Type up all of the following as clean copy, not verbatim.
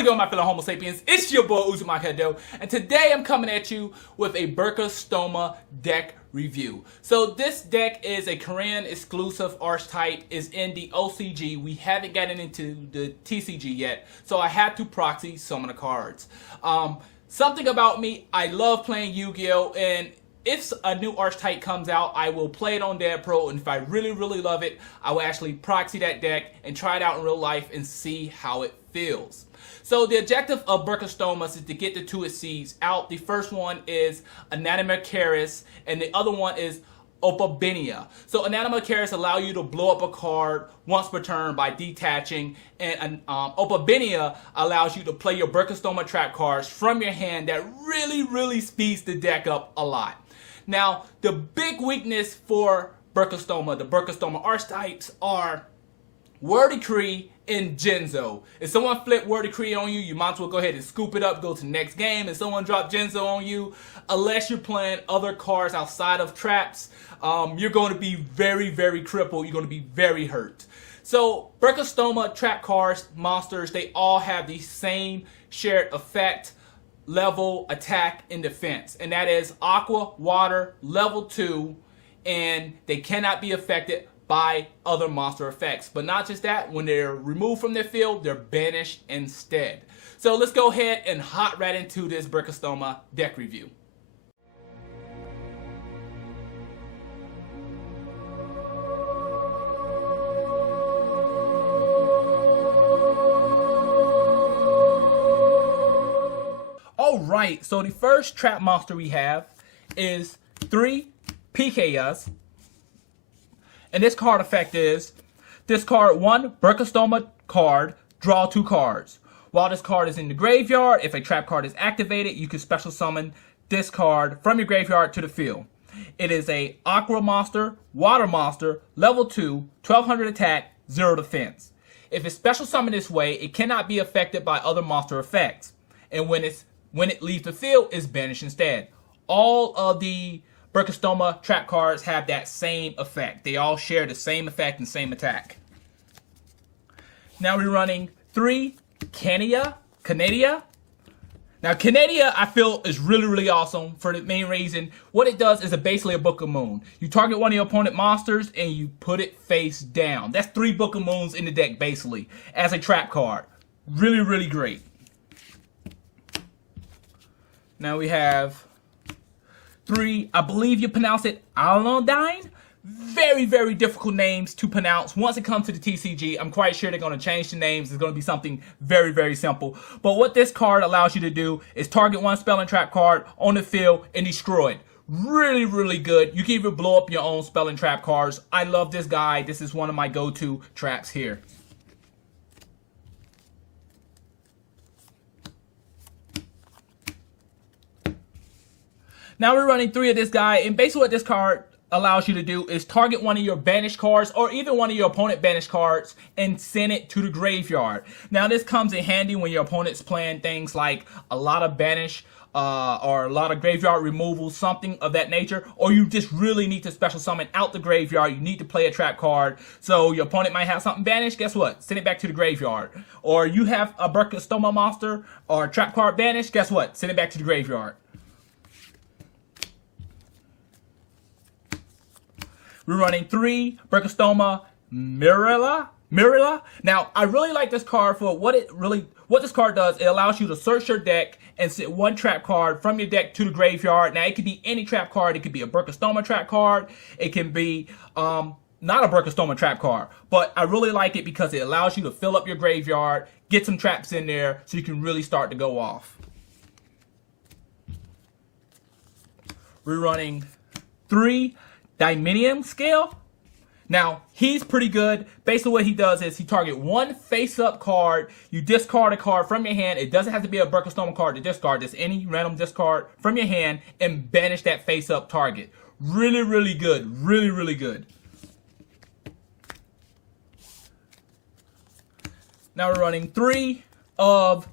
it going, my fellow Homo sapiens? It's your boy Uzumaki, and today I'm coming at you with a Burgesstoma deck review. So this deck is a Korean exclusive archetype, is in the OCG. We haven't gotten into the TCG yet, so I had to proxy some of the cards. Something about me, I love playing Yu-Gi-Oh! And if a new archetype comes out, I will play it on Dead Pro, and if I really love it, I will actually proxy that deck and try it out in real life and see how it feels. So the objective of Burgesstoma is to get the two seeds out. The first one is Anatomacaris, and the other one is Opabenia. So Anatomacaris allow you to blow up a card once per turn by detaching, and Opabenia allows you to play your Burgesstoma trap cards from your hand. That really speeds the deck up a lot. Now, the big weakness for Burgesstoma, the Burgesstoma archetypes, are Word Decree and Genzo. If someone flip Word Decree on you, you might as well go ahead and scoop it up, go to the next game. If someone drop Genzo on you, unless you're playing other cards outside of traps, you're going to be very crippled. You're going to be very hurt. So Burgesstoma trap cards, monsters, they all have the same shared effect, level, attack, and defense. And that is Aqua, Water, level 2, and they cannot be affected by other monster effects. But not just that, when they're removed from their field, they're banished instead. So let's go ahead and hop right into this Burgesstoma deck review. Alright, so the first trap monster we have is 3 PKS. And this card effect is, discard 1 Burgesstoma card, draw 2 cards. While this card is in the graveyard, if a trap card is activated, you can special summon this card from your graveyard to the field. It is a Aqua monster, Water monster, level 2, 1200 attack, 0 defense. If it's special summoned this way, it cannot be affected by other monster effects. And when it leaves the field, it's banished instead. All of the Burgesstoma trap cards have that same effect. They all share the same effect and same attack. Now we're running 3 Canadia. Now Canadia, I feel, is really awesome for the main reason. What it does is basically a Book of Moon. You target one of your opponent monsters and you put it face down. That's 3 Book of Moons in the deck basically as a trap card. Really great. Now we have 3, I believe you pronounce it Alondine. Very difficult names to pronounce. Once it comes to the TCG, I'm quite sure they're going to change the names. It's going to be something very simple. But what this card allows you to do is target one spell and trap card on the field and destroy it. Really good. You can even blow up your own spell and trap cards. I love this guy. This is one of my go-to traps here. Now we're running 3 of this guy, and basically what this card allows you to do is target one of your banished cards or even one of your opponent banished cards and send it to the graveyard. Now this comes in handy when your opponent's playing things like a lot of banish or a lot of graveyard removal, something of that nature, or you just really need to special summon out the graveyard. You need to play a trap card, so your opponent might have something banished. Guess what? Send it back to the graveyard. Or you have a Burgesstoma monster or a trap card banished. Guess what? Send it back to the graveyard. We're running 3 Burgesstoma Mirilla. Now, I really like this card for what this card does. It allows you to search your deck and send 1 trap card from your deck to the graveyard. Now, it could be any trap card. It could be a Burgesstoma trap card. It can be not a Burgesstoma trap card. But I really like it because it allows you to fill up your graveyard, get some traps in there, so you can really start to go off. We're running 3 Diminium Scale. Now, he's pretty good. Basically what he does is he target 1 face-up card. You discard a card from your hand. It doesn't have to be a Burgesstoma card to discard. Just any random discard from your hand and banish that face-up target. Really good. Really good. Now we're running 3 of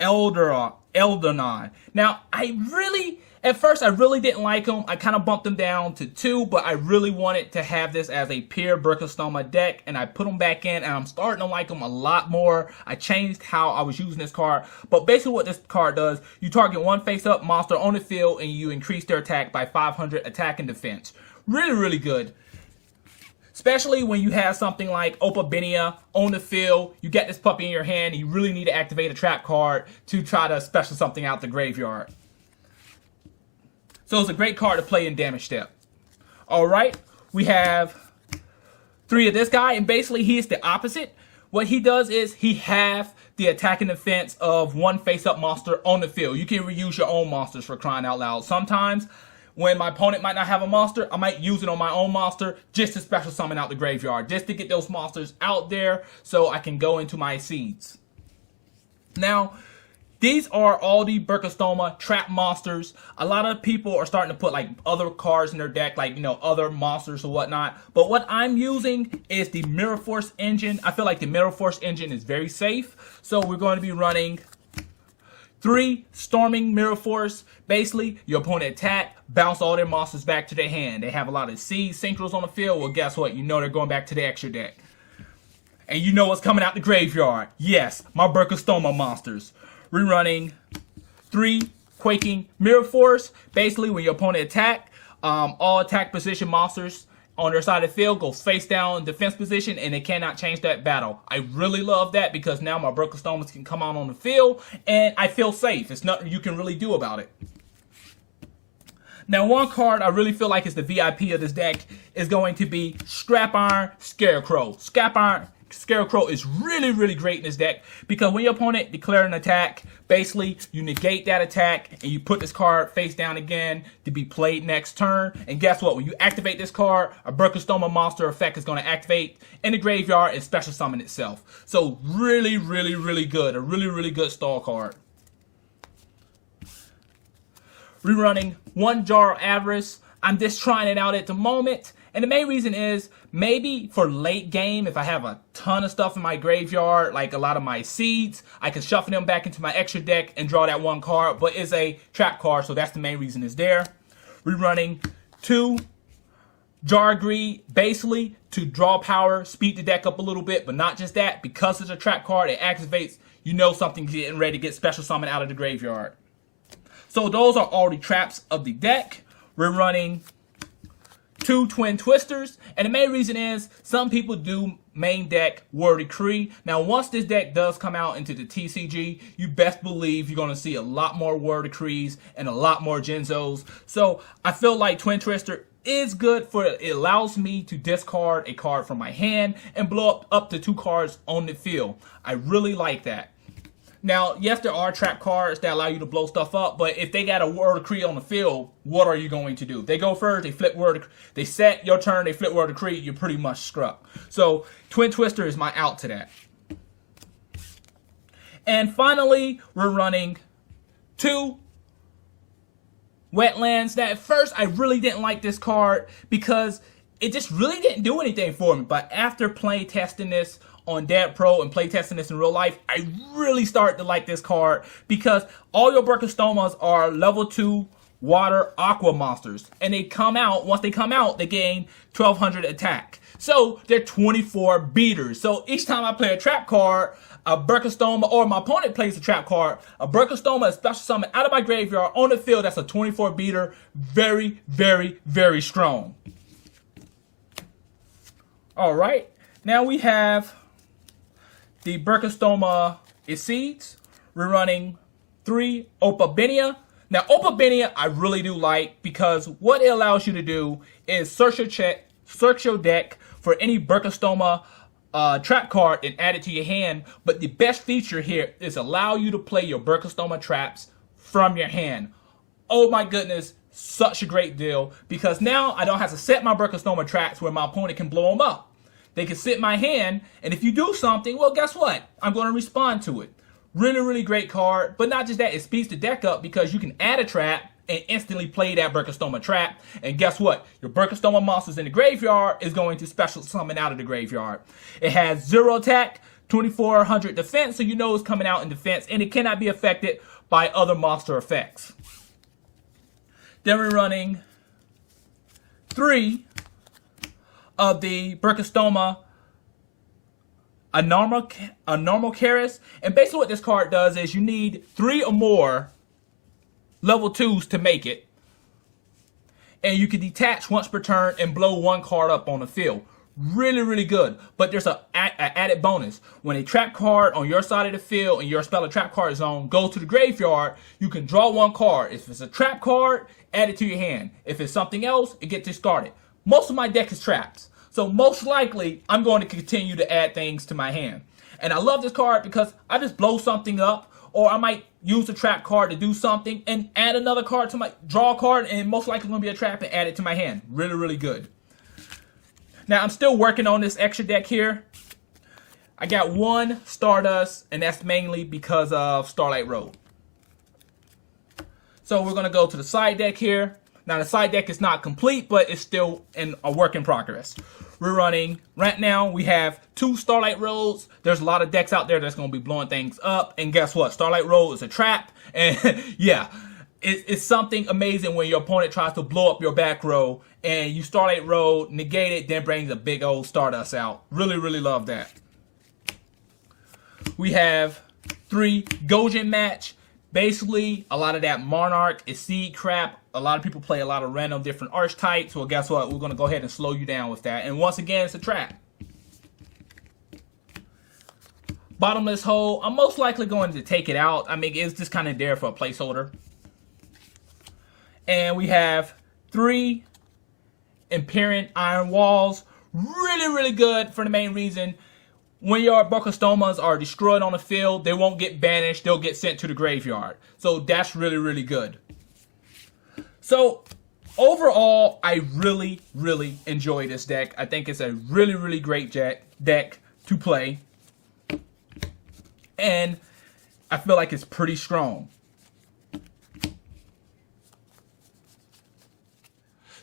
Eldonon. Now, I really At first, I really didn't like them. I kind of bumped them down to 2, but I really wanted to have this as a pure Burgesstoma deck, and I put them back in, and I'm starting to like them a lot more. I changed how I was using this card, but basically what this card does, you target one face-up monster on the field, and you increase their attack by 500 attack and defense. Really, really good. Especially when you have something like Opabenia on the field, you get this puppy in your hand, and you really need to activate a trap card to try to special something out the graveyard. So it's a great card to play in damage step. Alright, we have 3 of this guy, and basically he is the opposite. What he does is he halves the attack and defense of one face-up monster on the field. You can reuse your own monsters, for crying out loud. Sometimes, when my opponent might not have a monster, I might use it on my own monster just to special summon out the graveyard, just to get those monsters out there so I can go into my seeds. Now, these are all the Burgesstoma trap monsters. A lot of people are starting to put like other cards in their deck, like, you know, other monsters or whatnot. But what I'm using is the Mirror Force engine. I feel like the Mirror Force engine is very safe. So we're going to be running 3 Storming Mirror Force. Basically, your opponent attack, bounce all their monsters back to their hand. They have a lot of seeds, synchros on the field. Well, guess what? You know they're going back to the extra deck. And you know what's coming out the graveyard. Yes, my Burgesstoma monsters. We're running 3 Quaking Mirror Force. Basically, when your opponent attack, all attack position monsters on their side of the field go face down in defense position, and they cannot change that battle. I really love that because now my Burgesstomas can come out on the field, and I feel safe. There's nothing you can really do about it. Now, one card I really feel like is the VIP of this deck is going to be Scrap Iron Scarecrow. Scrap Iron Scarecrow is really, really great in this deck because when your opponent declares an attack, basically you negate that attack and you put this card face down again to be played next turn. And guess what? When you activate this card, a Burgesstoma monster effect is going to activate in the graveyard and special summon itself. So really, really, really good. A really, really good stall card. Rerunning 1 Jar of Avarice. I'm just trying it out at the moment. And the main reason is maybe for late game, if I have a ton of stuff in my graveyard, like a lot of my seeds, I can shuffle them back into my extra deck and draw that 1 card. But it's a trap card, so that's the main reason it's there. Rerunning 2 Jar of Greed, basically to draw power, speed the deck up a little bit, but not just that. Because it's a trap card, it activates, you know something's getting ready to get special summon out of the graveyard. So those are all the traps of the deck. We're running 2 Twin Twisters, and the main reason is some people do main deck Word Decree. Now, once this deck does come out into the TCG, you best believe you're going to see a lot more Word Decrees and a lot more Genzos. So I feel like Twin Twister is good for it allows me to discard a card from my hand and blow up to 2 cards on the field. I really like that. Now, yes, there are trap cards that allow you to blow stuff up, but if they got a Word Decree on the field, what are you going to do? They go first, they flip Word Decree, they set your turn, they flip Word Decree, you're pretty much screwed. So, Twin Twister is my out to that. And finally, we're running 2 Wetlands. Now, at first, I really didn't like this card because it just really didn't do anything for me. But after play testing this on Dad Pro and play testing this in real life, I really started to like this card because all your Burgesstomas are level 2 water aqua monsters. And they come out, once they come out, they gain 1200 attack. So they're 24 beaters. So each time I play a trap card, a Burgesstoma, or my opponent plays a trap card, a Burgesstoma is special summon out of my graveyard on the field. That's a 24 beater. Very, very, very strong. Alright, now we have the Burgesstoma Seeds. We're running 3 Opabenia. Now, Opabenia I really do like because what it allows you to do is search your deck for any Burgesstoma trap card and add it to your hand. But the best feature here is allow you to play your Burgesstoma traps from your hand. Oh my goodness, such a great deal because now I don't have to set my Burgesstoma traps where my opponent can blow them up. They can sit in my hand, and if you do something, well, guess what? I'm going to respond to it. Really, really great card. But not just that, it speeds the deck up because you can add a trap and instantly play that Burgesstoma trap. And guess what? Your Burgesstoma monsters in the graveyard is going to special summon out of the graveyard. It has 0 attack, 2400 defense, so you know it's coming out in defense, and it cannot be affected by other monster effects. Then we're running 3 of the Burgesstoma a normal Karis. And basically what this card does is you need 3 or more level 2s to make it. And you can detach once per turn and blow 1 card up on the field. Really, really good. But there's an added bonus. When a trap card on your side of the field and your spell a trap card zone goes to the graveyard, you can draw 1 card. If it's a trap card, add it to your hand. If it's something else, it gets discarded. Most of my deck is traps. So most likely, I'm going to continue to add things to my hand. And I love this card because I just blow something up, or I might use a trap card to do something and add another card to my draw card, and most likely going to be a trap and add it to my hand. Really, really good. Now, I'm still working on this extra deck here. I got 1 Stardust, and that's mainly because of Starlight Road. So we're going to go to the side deck here. Now, the side deck is not complete, but it's still in a work in progress. We're running, right now, we have 2 Starlight Roads. There's a lot of decks out there that's going to be blowing things up. And guess what? Starlight Road is a trap. And yeah, it's something amazing when your opponent tries to blow up your back row and you Starlight Road, negate it, then brings a big old Stardust out. Really, really love that. We have 3 Gojin match. Basically, a lot of that Monarch is seed crap. A lot of people play a lot of random different archetypes. Well, guess what? We're going to go ahead and slow you down with that. And once again, it's a trap. Bottomless hole. I'm most likely going to take it out. I mean, it's just kind of there for a placeholder. And we have 3 Empyrean Iron Walls. Really, really good for the main reason. When your Burgesstomas are destroyed on the field, they won't get banished. They'll get sent to the graveyard. So that's really, really good. So overall, I really, really enjoy this deck. I think it's a really, really great deck to play. And I feel like it's pretty strong.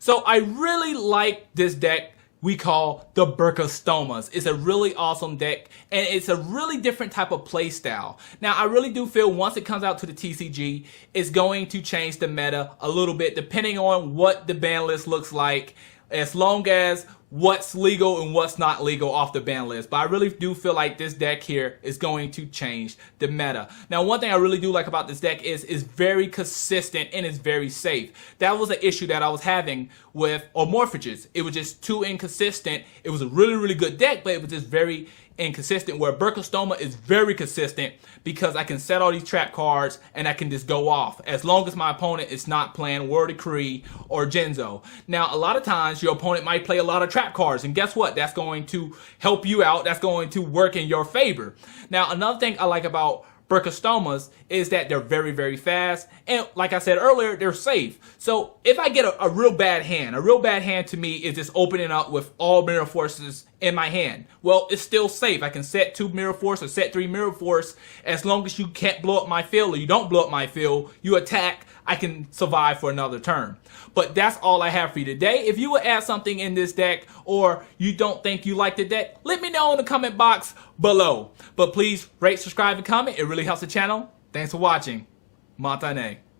So I really like this deck we call the Burgesstomas. It's a really awesome deck, and it's a really different type of play style. Now, I really do feel once it comes out to the TCG, it's going to change the meta a little bit, depending on what the ban list looks like, as long as what's legal and what's not legal off the ban list. But I really do feel like this deck here is going to change the meta. Now, one thing I really do like about this deck is it's very consistent and it's very safe. That was an issue that I was having with Morphages. It was just too inconsistent. It was a really, really good deck, but it was just very inconsistent, where Burgesstoma is very consistent because I can set all these trap cards and I can just go off as long as my opponent is not playing War Decree or Genzo. Now, a lot of times your opponent might play a lot of trap cards, and guess what? That's going to help you out. That's going to work in your favor. Now, another thing I like about Burgesstomas is that they're very, very fast, and like I said earlier, they're safe. So if I get a real bad hand to me is just opening up with all Mirror Forces in my hand. Well, it's still safe. I can set 2 Mirror Force or set 3 Mirror Force. As long as you can't blow up my field or you don't blow up my field, you attack, I can survive for another turn. But that's all I have for you today. If you would add something in this deck, or you don't think you like the deck, let me know in the comment box below. But please rate, subscribe, and comment. It really helps the channel. Thanks for watching. Matane.